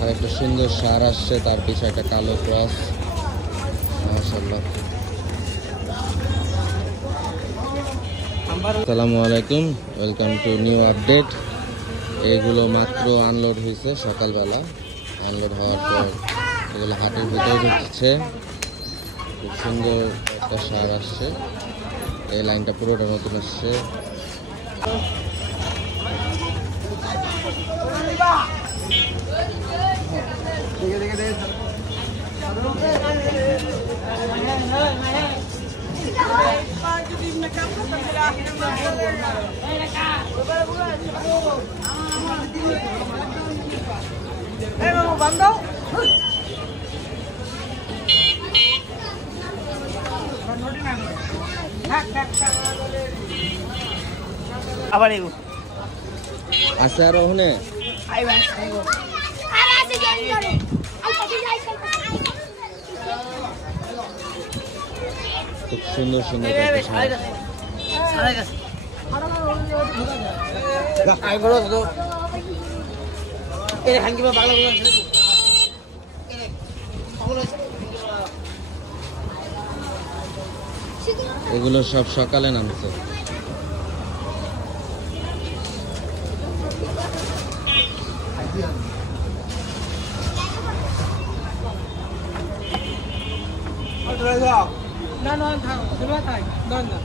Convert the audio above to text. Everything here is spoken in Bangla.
আর একটা সুন্দর সার আসছে, তার পিছে একটা কালো ক্রস। মাশাআল্লাহ। আসসালামু আলাইকুম, ওয়েলকাম টু নিউ আপডেট। এগুলো মাত্র আনলোড হয়েছে সকালবেলা। আনলোড হওয়ার পর এগুলো হাটের ভিতরে ঢুকছে। খুব সুন্দর একটা সার আসছে। এই লাইনটা পুরোটা নতুন আসছে। আবার এগো আছে আর ওখানে খুব সুন্দর সুন্দর এগুলো সব সকালে নামছে। না না থাক, থাক, না না।